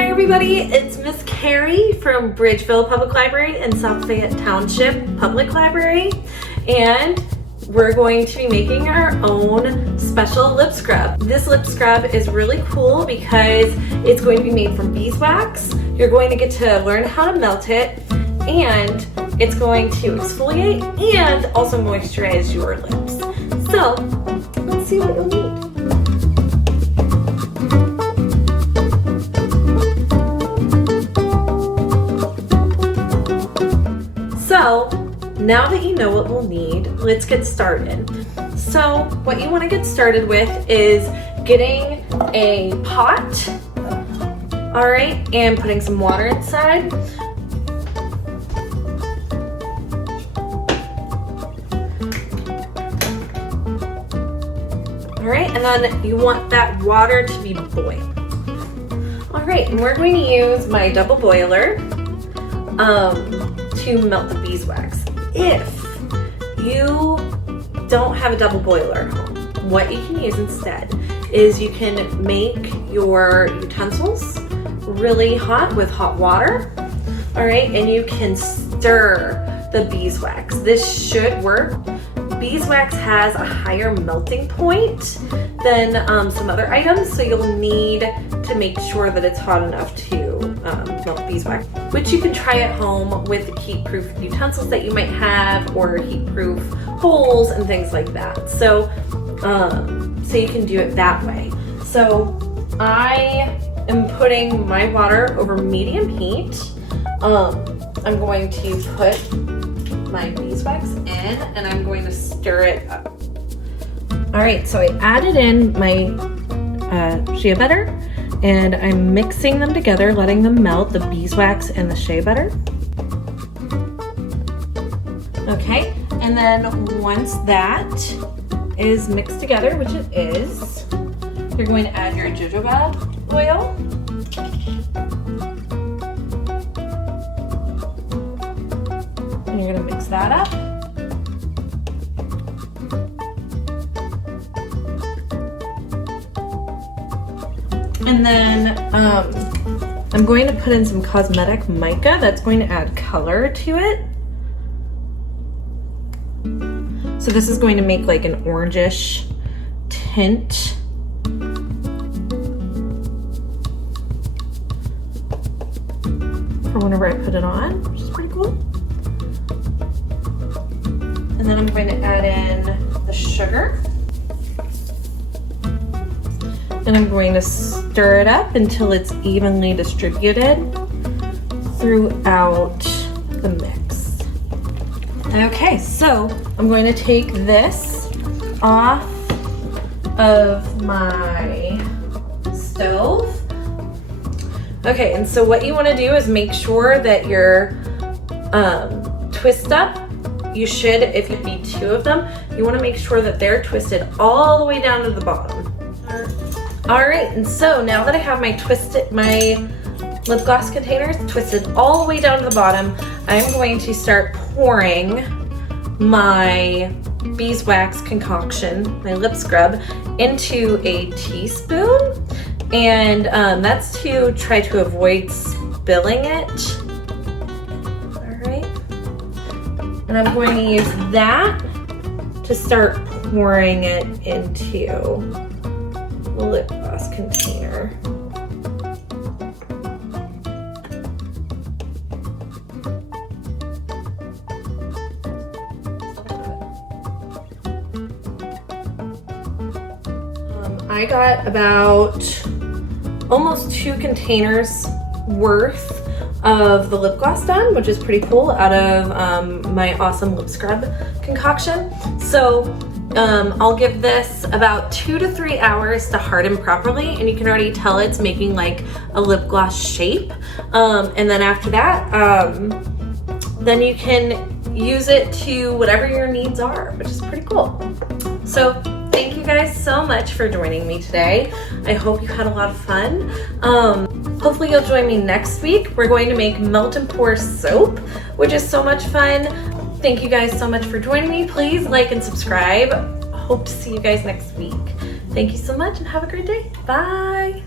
Hi everybody, it's Miss Carrie from Bridgeville Public Library and South Fayette Township Public Library, and we're going to be making our own special lip scrub. This lip scrub is really cool because it's going to be made from beeswax. You're going to get to learn how to melt it, and it's going to exfoliate and also moisturize your lips. So let's see what you'll need. So now that you know what we'll need, let's get started. So what you want to get started with is getting a pot, all right, and putting some water inside. All right, and then you want that water to be boiling. All right, and we're going to use my double boiler to melt the beeswax. If you don't have a double boiler at home, what you can use instead is you can make your utensils really hot with hot water, all right, and you can stir the beeswax. This should work. Beeswax has a higher melting point than some other items, so you'll need to make sure that it's hot enough to melt beeswax, which you can try at home with the heat-proof utensils that you might have, or heat-proof bowls and things like that. So, so you can do it that way. So I am putting my water over medium heat. I'm going to put my beeswax in, and I'm going to stir it up. All right, so I added in my shea butter, and I'm mixing them together, letting them melt, the beeswax and the shea butter. Okay, and then once that is mixed together, which it is, you're going to add your jojoba oil. And you're going to mix that up. And then I'm going to put in some cosmetic mica that's going to add color to it. So this is going to make like an orangish tint. For whenever I put it on, which is pretty cool. And then I'm going to add in the sugar. And I'm going to stir it up until it's evenly distributed throughout the mix. Okay, so I'm going to take this off of my stove. Okay, and so what you want to do is make sure that your twist up, you should, if you need two of them, you want to make sure that they're twisted all the way down to the bottom. All right, and so now that I have my lip gloss containers twisted all the way down to the bottom, I'm going to start pouring my beeswax concoction, my lip scrub, into a teaspoon, and that's to try to avoid spilling it. All right, and I'm going to use that to start pouring it into the lip gloss container. I got about almost 2 containers worth of the lip gloss done, which is pretty cool, out of my awesome lip scrub concoction. So I'll give this about 2 to 3 hours to harden properly, and you can already tell it's making like a lip gloss shape. And then after that, then you can use it to whatever your needs are, which is pretty cool. So thank you guys so much for joining me today. I hope you had a lot of fun. Hopefully you'll join me next week. We're going to make melt and pour soap, which is so much fun. Thank you guys so much for joining me. Please like and subscribe. Hope to see you guys next week. Thank you so much and have a great day. Bye.